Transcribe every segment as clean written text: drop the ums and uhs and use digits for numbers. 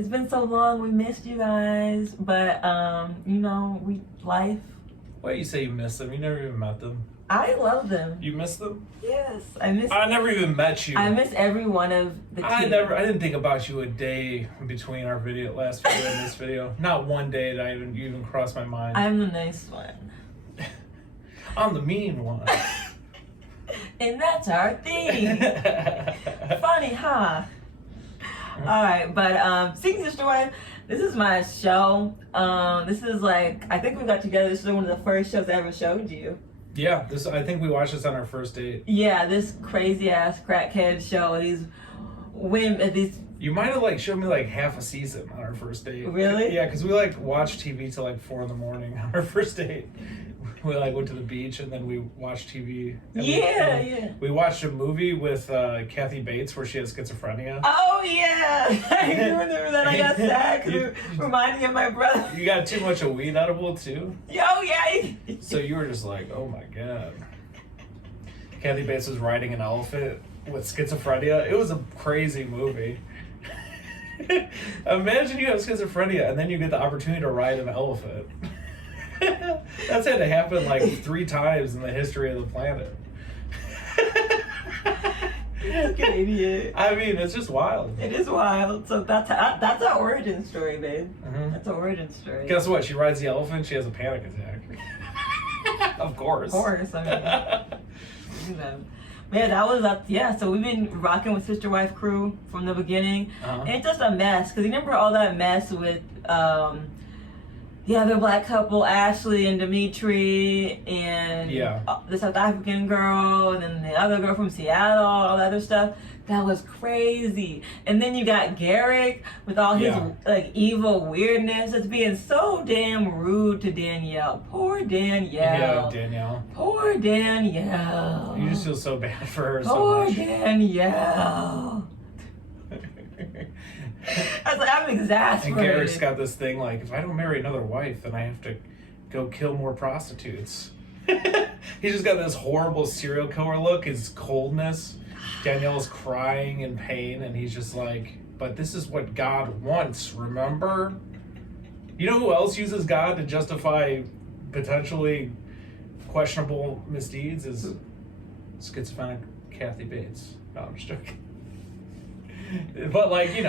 It's been so long. We missed you guys, but life. Why you say you miss them? You never even met them. I love them. You miss them? Yes, I miss. I never even met you. I miss every one of the. I didn't think about you a day between our last video and this video. Not one day did you even cross my mind. I'm the nice one. I'm the mean one. And that's our theme. Funny, huh? All right, but Seeking Sister Wife, this is my show. This is like, I think we got together. This is one of the first shows I ever showed you. Yeah, I think we watched this on our first date. Yeah, this crazy ass crackhead show. These women, these. You might have showed me half a season on our first date. Really? Yeah, because we watched TV till 4 a.m. on our first date. We went to the beach and then we watched TV. Yeah. We watched a movie with Kathy Bates where she has schizophrenia. Oh yeah, I remember that. I got sad because it reminded me of my brother. You got too much of weed edible too. Oh yeah. So you were just like, oh my god. Kathy Bates was riding an elephant with schizophrenia. It was a crazy movie. Imagine you have schizophrenia and then you get the opportunity to ride an elephant. That's had to happen 3 times in the history of the planet. You're an idiot. I mean, it's just wild. It is wild. So that's our origin story, babe. Mm-hmm. That's our origin story. Guess what? She rides the elephant. She has a panic attack. Of course. Of course. I mean, Yeah, that was up. Yeah, so we've been rocking with Sister Wife Crew from the beginning, and it's just a mess. Cause you remember all that mess with the other black couple, Ashley and Dimitri, and the South African girl, and then the other girl from Seattle, all that other stuff. That was crazy. And then you got Garrick with all his evil weirdness. It's being so damn rude to Danielle. Poor Danielle. Yeah, Danielle. Poor Danielle. You just feel so bad for her. Poor so much. Danielle. I was like, I'm exasperated. And Garrick's got this thing if I don't marry another wife, then I have to go kill more prostitutes. He's just got this horrible serial killer look, his coldness. Danielle's crying in pain, and he's just but this is what God wants, remember? You know who else uses God to justify potentially questionable misdeeds is schizophrenic Kathy Bates. No, I'm just joking. But it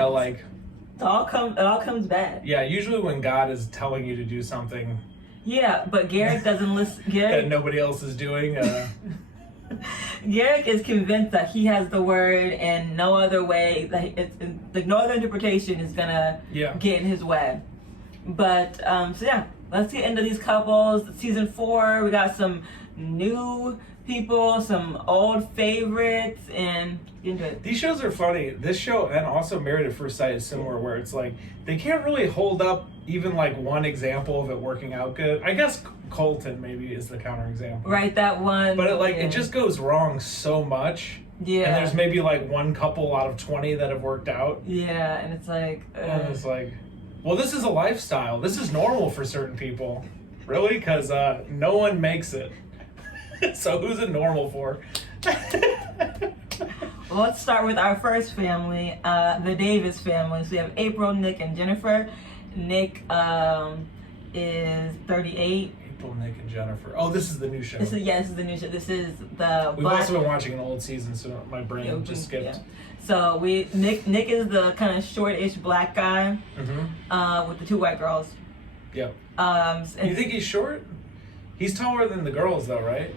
all comes back. Yeah, usually when God is telling you to do something. Yeah, but Garrick doesn't listen. That nobody else is doing. Garrick is convinced that he has the word, and no other way, no other interpretation is gonna get in his way. But let's get into these couples. Season 4, we got some new people, some old favorites, and get into it. These shows are funny. This show and also Married at First Sight is similar, where it's they can't really hold up even one example of it working out good. I guess Colton maybe is the counterexample. Right, that one. But it just goes wrong so much. Yeah. And there's maybe one couple out of 20 that have worked out. Yeah, and it's and it's well, this is a lifestyle. This is normal for certain people. Really? Because no one makes it. So who's it normal for? Well, let's start with our first family, the Davis family. So we have April, Nick, and Jennifer. Nick is 38. April, Nick, and Jennifer. Oh, this is the new show. This is the new show. This is the. We've also been watching an old season, so my brain just skipped. Yeah. So Nick is the kind of short-ish black guy with the 2 white girls. Yep. You think he's short? He's taller than the girls, though, right?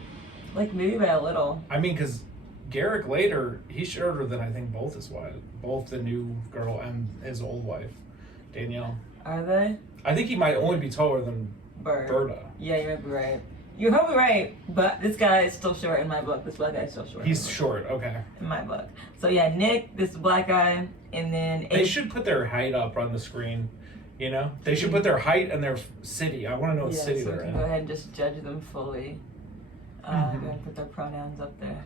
Maybe by a little. I mean, because Garrick later, he's shorter than I think both his wives, both the new girl and his old wife, Danielle. Are they? I think he might only be taller than Berta. Yeah, you might be right. You're probably right, but this guy is still short in my book. This black guy is still short. He's short, okay. In my book. So yeah, Nick, this black guy, and then... They should put their height up on the screen, you know? They should put their height and their city. I want to know what city they're in. Go ahead and just judge them fully. Go ahead and put their pronouns up there.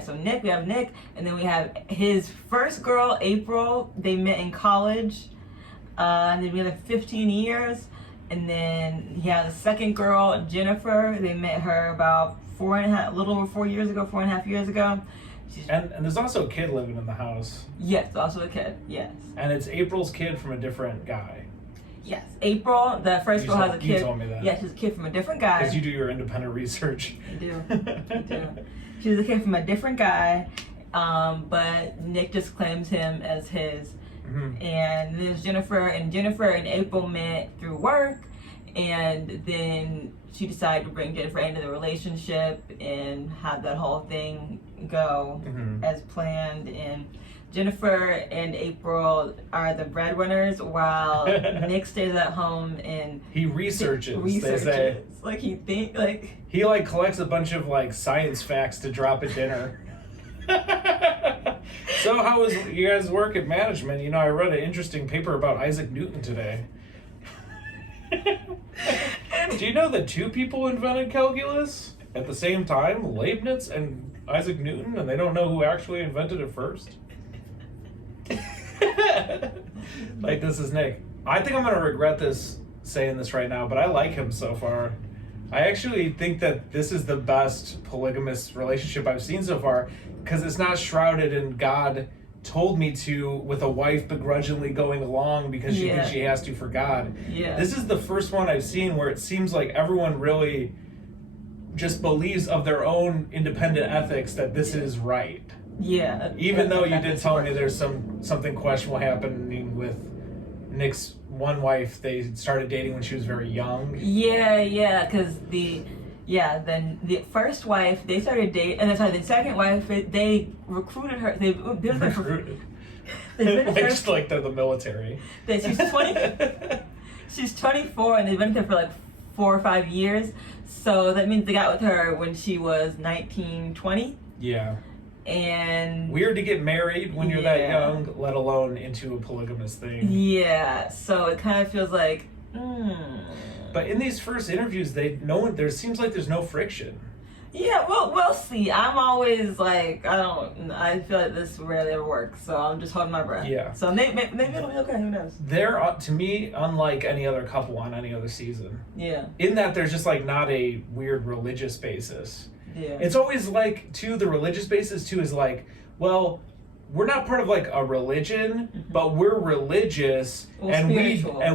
So Nick, we have Nick, and then we have his first girl, April. They met in college, and they've been together 15 years. And then he had a second girl, Jennifer. They met her about 4.5 years ago. And there's also a kid living in the house. Yes, also a kid. Yes. And it's April's kid from a different guy. Yes, April, the first girl has a kid. You told me that. Yeah, she's a kid from a different guy. Because you do your independent research. I do. I do. She's a kid from a different guy, but Nick just claims him as his. Mm-hmm. And there's Jennifer and April met through work, and then she decided to bring Jennifer into the relationship and have that whole thing go as planned. And Jennifer and April are the breadwinners while Nick stays at home and he researches. They say. Like he collects a bunch of like science facts to drop at dinner. So how was you guys' work at management? You know, I read an interesting paper about Isaac Newton today. Do you know that 2 people invented calculus at the same time? Leibniz and Isaac Newton, and they don't know who actually invented it first? Like, this is Nick. I think I'm going to regret saying this right now, but I like him so far. I actually think that this is the best polygamous relationship I've seen so far, because it's not shrouded in God told me to with a wife begrudgingly going along because she thinks she has to for God. Yeah. This is the first one I've seen where it seems like everyone really just believes of their own independent ethics that this is right. Yeah. Even though you did tell me there's something questionable happening with Nick's one wife. They started dating when she was very young. Yeah, because then the first wife, they started dating, and the second wife, they recruited her. They recruited. Just like they're the military. She's 20. She's 24, and they've been there for like 4 or 5 years. So that means they got with her when she was 19, 20. Yeah. And weird to get married when you're that young, let alone into a polygamous thing. Yeah. So it kind of feels like. But in these first interviews, there seems like there's no friction. Yeah, well, we'll see. I'm always like, I feel like this rarely ever works, so I'm just holding my breath. Yeah. So maybe it'll be okay, who knows? They're, to me, unlike any other couple on any other season. Yeah. In that there's just like not a weird religious basis. Yeah. It's always like, the religious basis too is like, well, we're not part of like a religion, but we're religious, and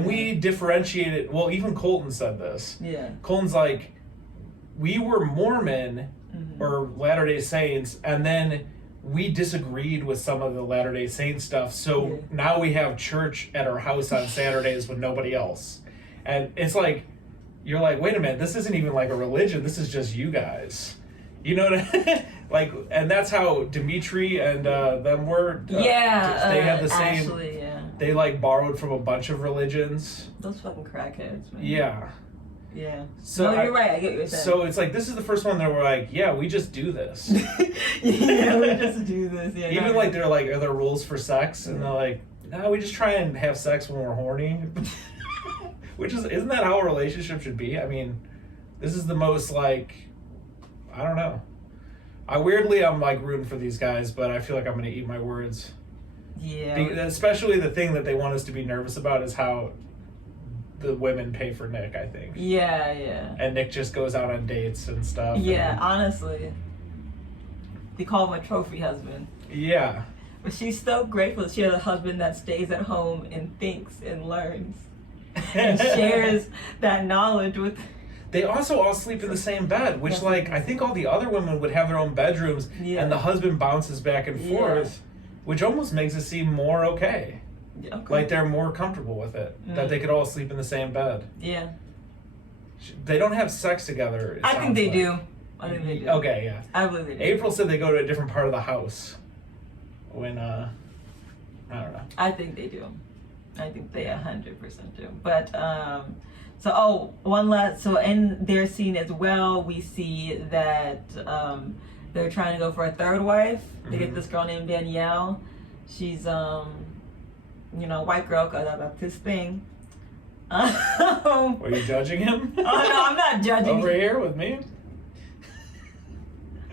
we differentiate it. Well, even Colton said this. Yeah. Colton's like, we were Mormon or Latter-day Saints, and then we disagreed with some of the Latter-day Saint stuff. So now we have church at our house on Saturdays with nobody else, and it's like, you're like, wait a minute, this isn't even like a religion. This is just you guys. You know what I mean? Like, and that's how Dimitri and them were. They had the same. Ashley, they like borrowed from a bunch of religions. Those fucking crackheads, man. Yeah. Yeah. So you're right. I get what you're saying. So it's like, this is the first one that we're like, yeah, we just do this. Yeah, we just do this. Yeah. Even like they're like, are there rules for sex? And they're like, no, we just try and have sex when we're horny. Isn't that how a relationship should be? I mean, this is the most like. I don't know. I'm like rooting for these guys, but I feel like I'm going to eat my words. Yeah. Especially the thing that they want us to be nervous about is how the women pay for Nick, I think. Yeah. And Nick just goes out on dates and stuff. Yeah, honestly. They call him a trophy husband. Yeah. But she's so grateful that she has a husband that stays at home and thinks and learns and shares that knowledge with. They also all sleep in the same bed, which, like, I think all the other women would have their own bedrooms, and the husband bounces back and forth, which almost makes it seem more okay. Like, they're more comfortable with it, that they could all sleep in the same bed. Yeah. They don't have sex together. I think they do. Okay, yeah. I believe they do. April said they go to a different part of the house when, I don't know. I think they do. I think they 100% do. But, so in their scene as well, we see that they're trying to go for a third wife. They get this girl named Danielle. She's, white girl, because that's his thing. Are you judging him? Oh, no, I'm not judging. Over here with me?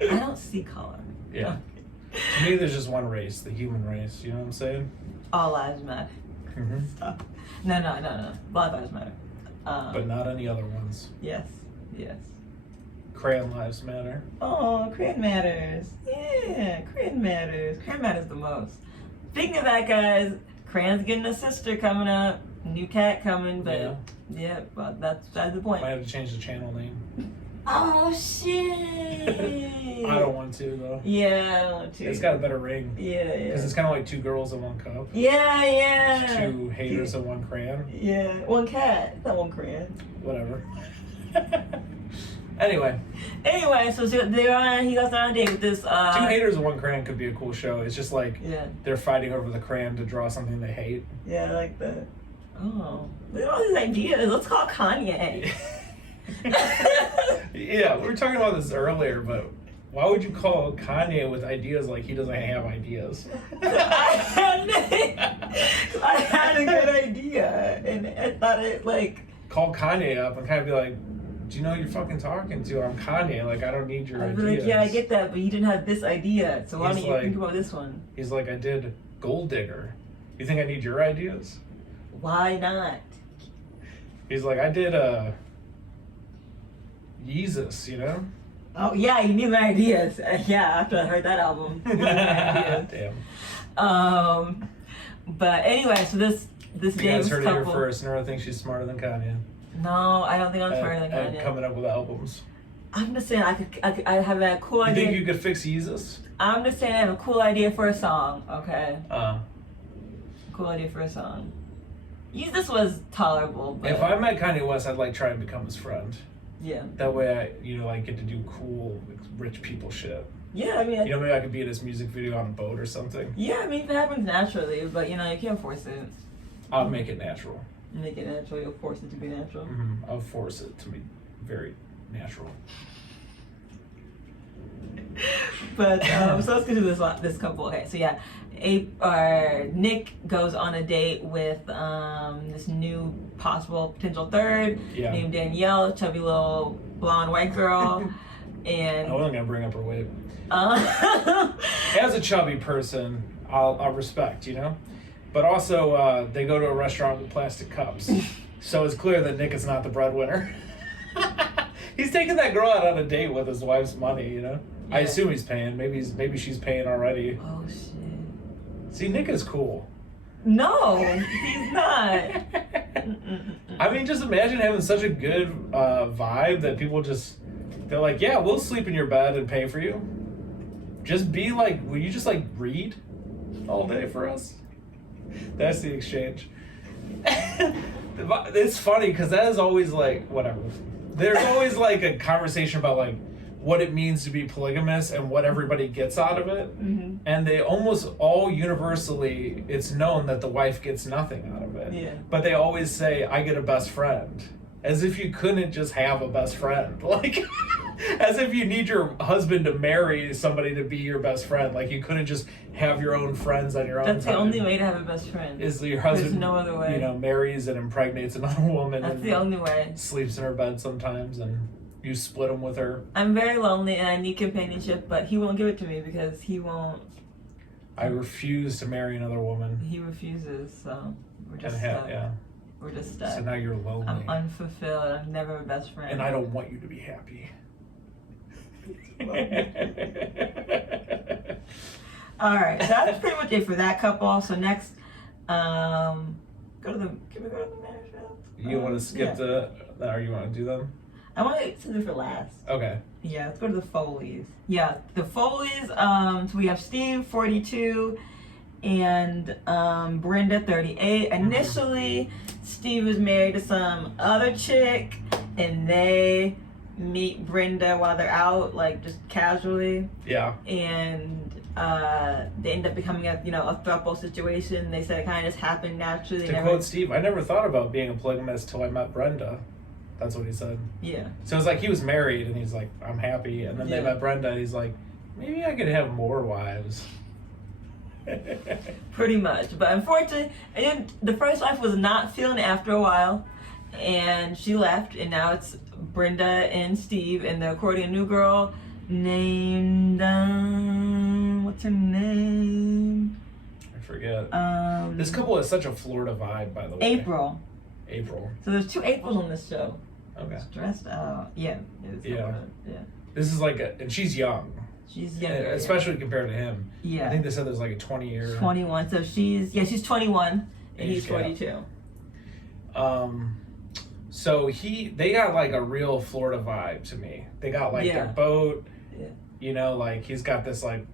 I don't see color. Yeah. To me, there's just one race, the human race. You know what I'm saying? All lives matter. Stop. No. Black lives matter. But not any other ones. Yes. Crayon Lives Matter. Oh, Crayon Matters. Yeah, Crayon Matters. Crayon Matters the most. Speaking of that, guys, Crayon's getting a sister coming up. New cat coming, but yeah, but that's the point. Might have to change the channel name. Oh shit! I don't want to though. Yeah, I don't want to. It's got a better ring. Yeah. Because it's kind of like 2 girls in 1 cup. Yeah. There's 2 haters in 1 crayon. Yeah, 1 cat, not 1 crayon. Whatever. Anyway, so he goes on a date with this. 2 haters in 1 crayon could be a cool show. It's just like they're fighting over the crayon to draw something they hate. Yeah, I like that. Oh, look at all these ideas. Let's call Kanye. Yeah, we were talking about this earlier, but why would you call Kanye with ideas like he doesn't have ideas? I had a good idea, and I thought it like call Kanye up and kind of be like, do you know who you're fucking talking to? I'm Kanye. Like, I don't need your I'd ideas. be like, yeah, I get that, but you didn't have this idea, so why don't you think about this one? He's like, I did Gold Digger. You think I need your ideas? Why not? He's like, I did Yeezus, you know? Oh yeah, you need my ideas. Yeah, after I heard that album, you need my ideas. Damn. But anyway, so this You Davis guys heard couple. it here first. Nora thinks she's smarter than Kanye. No, I don't think I'm smarter than Kanye. Coming up with albums. I'm just saying I have a cool idea. You think you could fix Yeezus? I'm just saying I have a cool idea for a song. Okay. Cool idea for a song. This was tolerable. But if I met Kanye West, I'd like try and become his friend. Yeah. That way I get to do cool rich people shit. Yeah, I mean. Maybe I could be in his music video on a boat or something. Yeah, I mean if it happens naturally, but you can't force it. I'll make it natural. Make it natural. You'll force it to be natural. Mm-hmm. I'll force it to be very natural. But so let's get to this couple. Okay, so yeah, Nick goes on a date with this new possible potential third named Danielle, chubby little blonde white girl, and I wasn't gonna bring up her weight. As a chubby person, I'll respect, but also they go to a restaurant with plastic cups, so it's clear that Nick is not the breadwinner. He's taking that girl out on a date with his wife's money, Yeah. I assume he's paying. Maybe she's paying already. Oh shit. See, Nick is cool. No, he's not. I mean, just imagine having such a good vibe that people they're like, yeah, we'll sleep in your bed and pay for you. Just be like, will you just read all day for us? That's the exchange. It's funny because that is always whatever. There's always a conversation about what it means to be polygamous and what everybody gets out of it. Mm-hmm. And they almost all universally, it's known that the wife gets nothing out of it. Yeah. But they always say, I get a best friend. As if you couldn't just have a best friend. As if you need your husband to marry somebody to be your best friend. You couldn't just have your own friends on your own That's time. the only way to have a best friend. Is your husband, There's no other way. Marries and impregnates another woman. That's the only way. Sleeps in her bed sometimes and you split them with her. I'm very lonely and I need companionship, but he won't give it to me because he won't. I refuse to marry another woman. He refuses, so we're just stuck. Yeah. We're just stuck. So now you're lonely. I'm unfulfilled. I'm never a best friend. And I don't want you to be happy. All right, so that's pretty much it for that couple. So next, can we go to the Merrifields? You want to skip or you want to do them? I want to do it for last. Okay. Yeah, let's go to the Foleys. Yeah, the Foleys. So we have Steve, 42, and Brenda, 38. Initially, Steve was married to some other chick, and they meet Brenda while they're out, just casually. Yeah. And they end up becoming a throuple situation. They said it kind of just happened naturally. To quote Steve, I never thought about being a polygamist till I met Brenda. That's what he said. Yeah. So it's he was married and he's like, I'm happy. And then they met Brenda and he's like, maybe I could have more wives. Pretty much. But unfortunately, the first wife was not feeling it after a while. And she left. And now it's Brenda and Steve. And they're courting a new girl named, what's her name? I forget. This couple has such a Florida vibe, by the way. April. April. So there's 2 Aprils on this show. Okay. Stressed out. Yeah. Yeah. Yeah. This is like and she's young. She's younger. Especially compared to him. Yeah. I think they said there's like a 20-year. 21. So she's 21 and he's 42. So they got like a real Florida vibe to me. They got like their boat. Yeah. You know, like he's got this like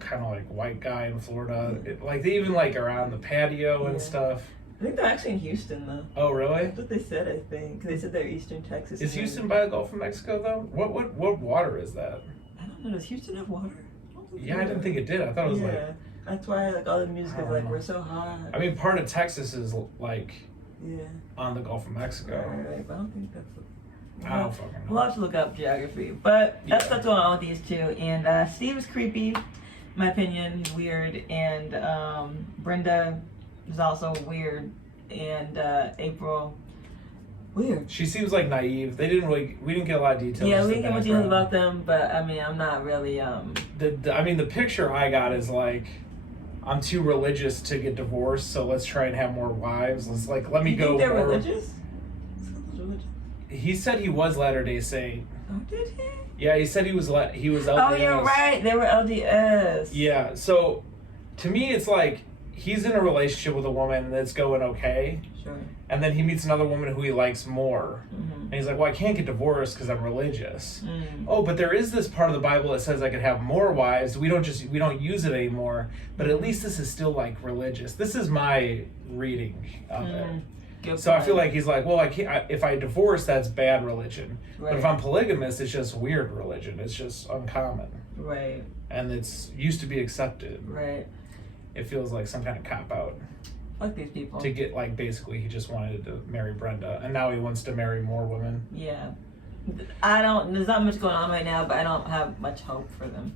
kind of like white guy in Florida. Like they even like are on the patio and stuff. I think they're actually in Houston though. Oh really? That's what they said. I think they said they're Eastern Texas. Is Houston by the Gulf of Mexico though? What water is that? I don't know. Does Houston have water? Yeah, I didn't think it did. I thought it was like. That's why like all the music is like we're so hot. I mean, part of Texas is like. Yeah. On the Gulf of Mexico. Right, but I don't think that's. I don't fucking know. We'll have to look up geography, but that's what's going on with these two. And Steve is creepy, in my opinion. He's weird, and Brenda is also weird, and April, weird. She seems like naive. We didn't get a lot of details. Yeah, we didn't get much details about them, but I mean, I'm not really. The picture I got is like, I'm too religious to get divorced, so let's try and have more wives. Let me go. You think they're more. religious? He said he was Latter-day Saint. Oh, did he? Yeah, he said he was LDS. Oh, you're right. They were LDS. Yeah, so to me, it's like he's in a relationship with a woman that's going okay. Sure. And then he meets another woman who he likes more. Mm-hmm. And he's like, well, I can't get divorced because I'm religious. Mm. Oh, but there is this part of the Bible that says I could have more wives. We don't use it anymore. But at least this is still like religious. This is my reading of it. So I feel like he's like, well, if I divorce, that's bad religion. Right. But if I'm polygamous, it's just weird religion. It's just uncommon. Right. And it's used to be accepted. Right. It feels like some kind of cop-out. Fuck these people. To get, like, basically he just wanted to marry Brenda. And now he wants to marry more women. Yeah. There's not much going on right now, but I don't have much hope for them.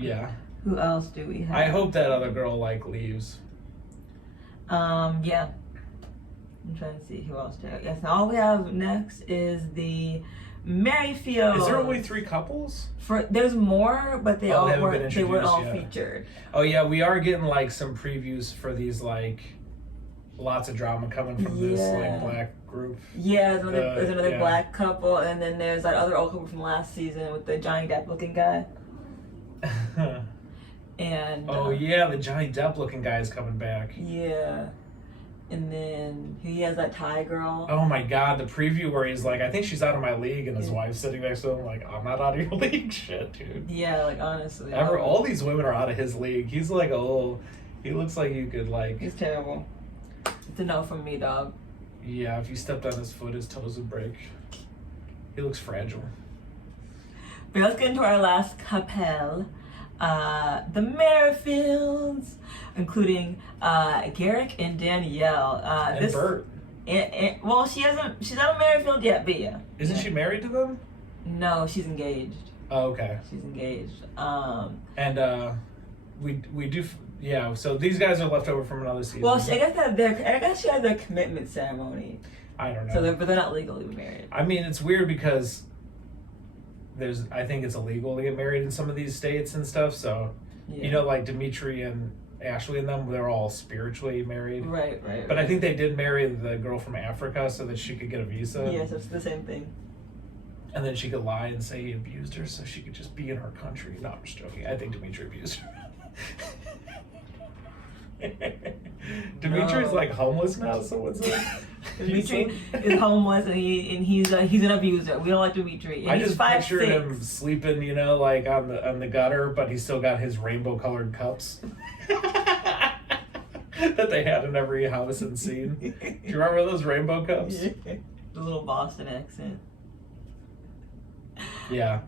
Yeah. Who else do we have? I hope that other girl, like, leaves. Yeah. I'm trying to see who else. Yes, all we have next is the Merrifields. Is there only 3 couples? There's more, but they weren't all yet. featured. Oh yeah, we are getting like some previews for these like lots of drama coming from this like black group. Yeah, there's another black couple, and then there's that other old couple from last season with the Johnny Depp looking guy. And the Johnny Depp looking guy is coming back. Yeah. And then he has that Thai girl. Oh my god, the preview where he's like, I think she's out of my league, and his wife's sitting next to him like, I'm not out of your league. Shit, dude. Yeah, like honestly. All these women are out of his league. He's like he looks like you could like. He's terrible. It's a no from me, dog. Yeah, if you stepped on his foot, his toes would break. He looks fragile. But let's get into our last couple. The Merrifields, including Garrick and Danielle. And Bert. Well, she's not a Merrifield yet, but yeah. Isn't she married to them? No, she's engaged. Oh, okay. She's engaged. And we do. Yeah, so these guys are left over from another season. Well, I guess she had their commitment ceremony. I don't know. So but they're not legally married. I mean, it's weird because I think it's illegal to get married in some of these states and stuff. So, you know, like Dimitri and Ashley and them, they're all spiritually married. Right. But I think they did marry the girl from Africa so that she could get a visa. Yes, it's the same thing. And then she could lie and say he abused her so she could just be in her country. No, I'm just joking. I think Dimitri abused her. Dimitri's like homeless now, so what's up? Dimitri is homeless and he's an abuser. We don't like Dimitri. And I just pictured 5'6". him sleeping, you know, like on the gutter, but he's still got his rainbow colored cups that they had in every house and scene. Do you remember those rainbow cups? Yeah. The little Boston accent. Yeah.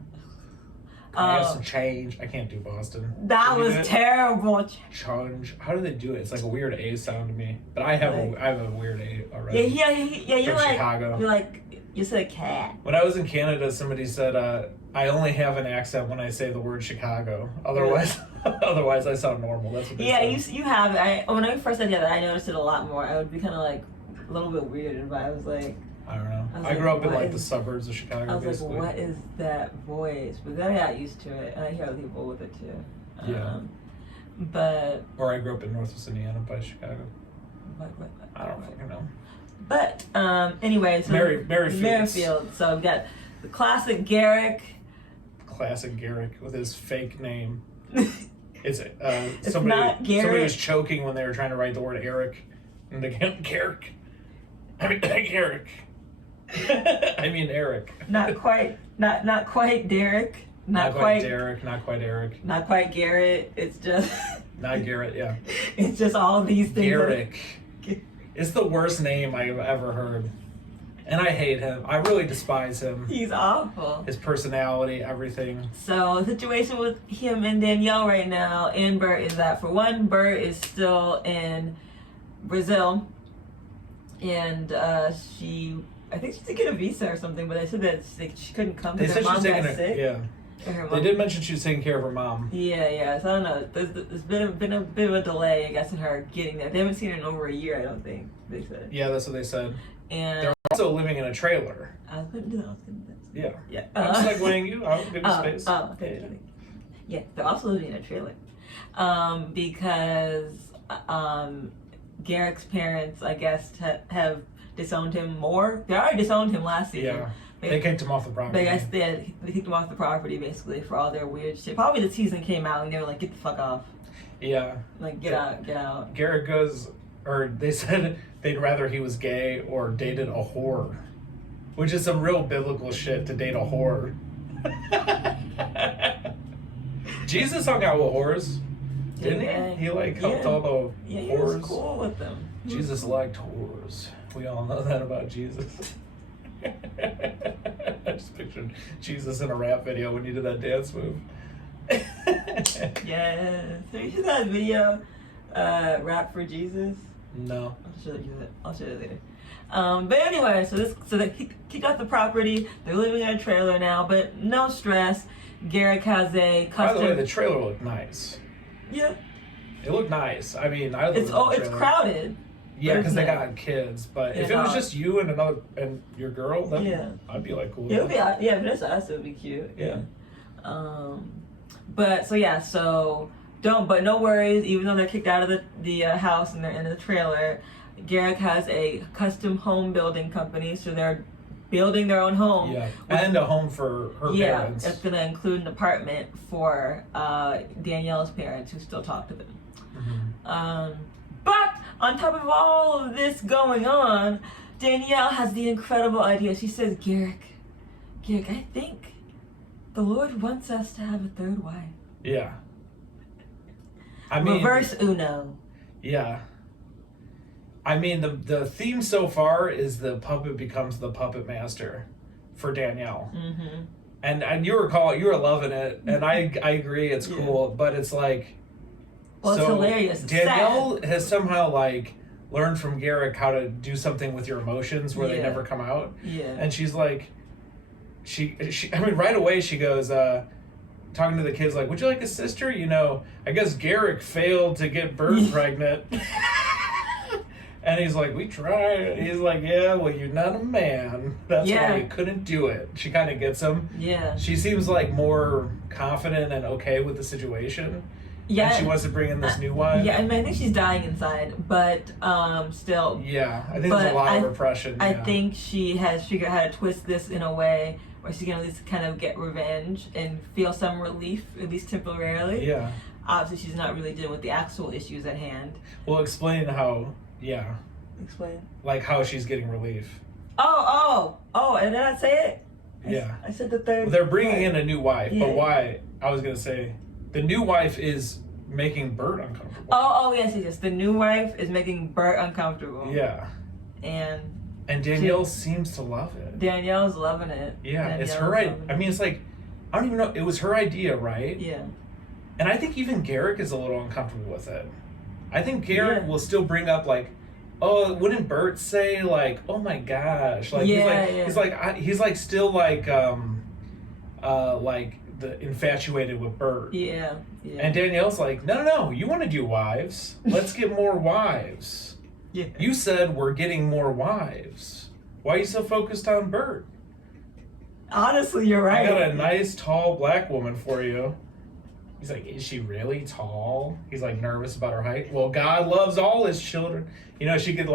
I have some change. I can't do Boston. That was terrible. Change. How do they do it? It's like a weird A sound to me. But I have a weird A already. Yeah. You're like Chicago. You said cat. When I was in Canada, somebody said I only have an accent when I say the word Chicago. Otherwise, I sound normal. That's what they said. you have it. When I first said that, I noticed it a lot more. I would be kind of like a little bit weird, but I was like. I don't know. I grew up in like the suburbs of Chicago. I was like, what is that voice? But then I got used to it, and I hear other people with it too. Yeah. But. Or I grew up in Northwest Indiana by Chicago. What? I don't fucking know. But anyway, so Merrifields. So we got the classic Garrick. Classic Garrick with his fake name. It's not Garrick. Somebody was choking when they were trying to write the word Eric. And they can't Garrick. I mean Garrick. I mean Eric. Not quite Derek. Not quite Derek. Not quite Eric. Not quite Garrett. It's just not Garrett. Yeah. It's just all these things. Garrick. It's the worst name I've ever heard. And I hate him. I really despise him. He's awful. His personality, everything. So the situation with him and Danielle right now and Bert is that, for one, Bert is still in Brazil. And I think she's taking a visa or something, but they said that she couldn't come because her mom got sick. Yeah. They did mention she was taking care of her mom. Yeah. So I don't know. There's been a bit of a delay, I guess, in her getting there. They haven't seen her in over a year, I don't think, they said. Yeah, that's what they said. And they're also living in a trailer. I couldn't do that. Yeah. I'm segueing you. I'll give you space. Yeah, they're also living in a trailer. Because Garrick's parents, I guess, have disowned him more. They already disowned him last season. Yeah. They kicked him off the property. But I guess they kicked him off the property, basically, for all their weird shit. Probably the season came out and they were like, get the fuck off. Yeah. Like, get out. Garrick goes, or they said they'd rather he was gay or dated a whore. Which is some real biblical shit, to date a whore. Jesus hung out with whores, didn't he? He helped all the whores. He was cool with them. Jesus liked whores. We all know that about Jesus. I just pictured Jesus in a rap video when you did that dance move. Yes. Have you seen that video, Rap for Jesus? No. I'll show you later. But anyway, so he got the property. They're living in a trailer now, but no stress. Garrick has a custom. By the way, the trailer looked nice. Yeah. It looked nice. I mean, it's crowded. Yeah, because they got kids. But if it was just you and your girl, then I'd be like, cool. Yeah, it would be. Yeah, if it's us, it would be cute. Yeah. But no worries. Even though they're kicked out of the house and they're in the trailer, Garrick has a custom home building company, so they're building their own home. Yeah, and a home for her parents. Yeah, it's going to include an apartment for Danielle's parents, who still talk to them. Mm-hmm. But on top of all of this going on, Danielle has the incredible idea. She says, Garrick, I think the Lord wants us to have a third wife. Yeah. I mean, reverse Uno. Yeah. I mean, the theme so far is the puppet becomes the puppet master for Danielle. Mm-hmm. And you were loving it, and I agree, it's cool, but it's like, well, it's hilarious. It's Danielle sad. has somehow learned from Garrick how to do something with your emotions where they never come out. Yeah. And she's like, I mean, right away she goes, talking to the kids, like, would you like a sister? I guess Garrick failed to get Bert pregnant. And he's like, we tried. He's like, yeah, well, you're not a man. That's why you couldn't do it. She kind of gets him. Yeah. She seems more confident and okay with the situation. Yeah. And she wants to bring in this new wife. Yeah, I mean, I think she's dying inside, but still. Yeah, I think there's a lot of repression. I think she has figured out how to twist this in a way where she can at least kind of get revenge and feel some relief, at least temporarily. Yeah. Obviously, she's not really dealing with the actual issues at hand. Well, explain how... Yeah. Explain. How she's getting relief. Oh, and did I say it? Yeah. I said the third. Well, they're bringing in a new wife, but why? I was going to say, the new wife is making Bert uncomfortable. Oh, yes. The new wife is making Bert uncomfortable. Yeah. And Danielle seems to love it. Danielle's loving it. Yeah, it's her idea. I mean, it's I don't even know, it was her idea, right? Yeah. And I think even Garrick is a little uncomfortable with it. I think Garrick will still bring up oh, wouldn't Bert say oh my gosh, he's still the infatuated with Bert. Yeah. And Danielle's like, no, you want to do wives? Let's get more wives. Yeah. You said we're getting more wives. Why are you so focused on Bert? Honestly, you're right. I got a nice tall black woman for you. He's like, is she really tall? He's nervous about her height. Well, God loves all his children. She could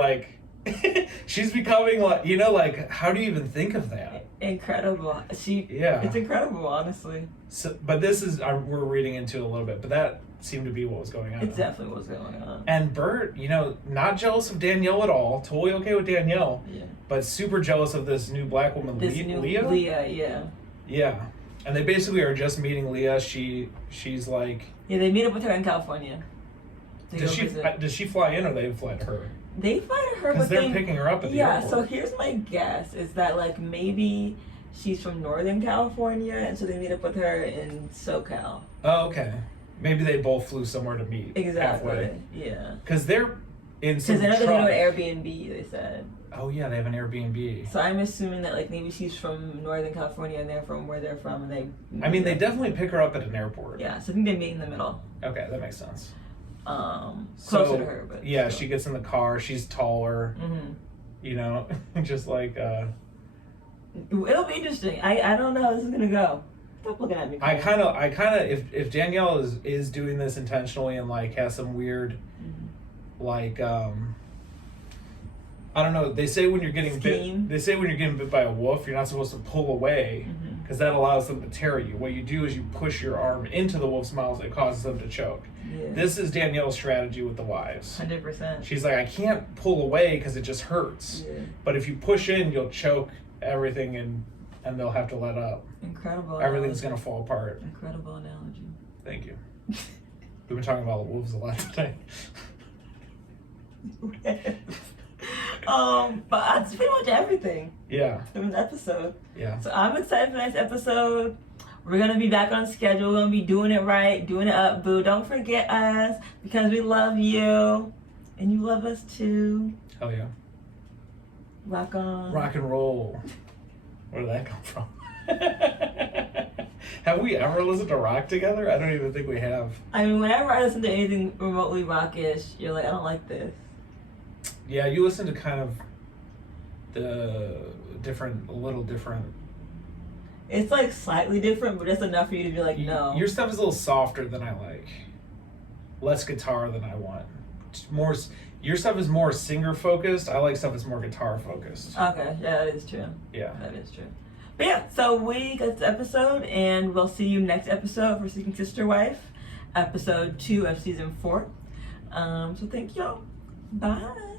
She's becoming like, you know, like, how do you even think of that? Incredible. Yeah. It's incredible, honestly. So, but this is, we're reading into it a little bit, but that seemed to be what was going on. It definitely was going on. And Bert, you know, not jealous of Danielle at all, totally okay with Danielle, but super jealous of this new black woman, Leah? Leah, yeah. Yeah. And they basically are just meeting Leah. She's like... Yeah, they meet up with her in California. Does she fly in or they fly to her? They fly to her, because they're picking her up at the airport. Yeah, so here's my guess, is that like maybe she's from Northern California, and so they meet up with her in SoCal. Oh, okay. Maybe they both flew somewhere to meet. Exactly. Halfway. Yeah. Because they're in some Because they're truck. going to an Airbnb, they said. Oh yeah, they have an Airbnb. So I'm assuming that like maybe she's from Northern California and they're from where they're from, and they. I mean, they definitely pick her up at an airport. Yeah, so I think they meet in the middle. Okay, that makes sense. Closer to her, but yeah, she gets in the car. She's taller. Mm-hmm. You know, just like. It'll be interesting. I don't know how this is gonna go. Stop looking at me. I kind of if Danielle is doing this intentionally and like has some weird, like I don't know. They say when you're getting bit. They say when you're getting bit by a wolf, you're not supposed to pull away because that allows them to tear you. What you do is you push your arm into the wolf's mouth. It causes them to choke. Yeah. This is Danielle's strategy with the wives. 100%. She's like, I can't pull away because it just hurts. Yeah. But if you push in, you'll choke everything and they'll have to let up. Incredible. Everything's gonna fall apart. Incredible analogy. Thank you. We've been talking about wolves a lot today. But that's pretty much everything. Yeah. From this episode. Yeah. So I'm excited for the next episode. We're gonna be back on schedule. We're gonna be doing it right, doing it up, boo. Don't forget us because we love you, and you love us too. Hell yeah. Rock on. Rock and roll. Where did that come from? Have we ever listened to rock together? I don't even think we have. I mean, whenever I listen to anything remotely rockish, you're like, I don't like this. Yeah, you listen to kind of a little different. It's like slightly different, but it's enough for you to be like, no. Your stuff is a little softer than I like. Less guitar than I want. More. Your stuff is more singer focused. I like stuff that's more guitar focused. Okay, yeah, that is true. Yeah, that is true. But yeah, so we got this episode, and we'll see you next episode for Seeking Sister Wife, episode 2 of season 4. So thank y'all. Bye.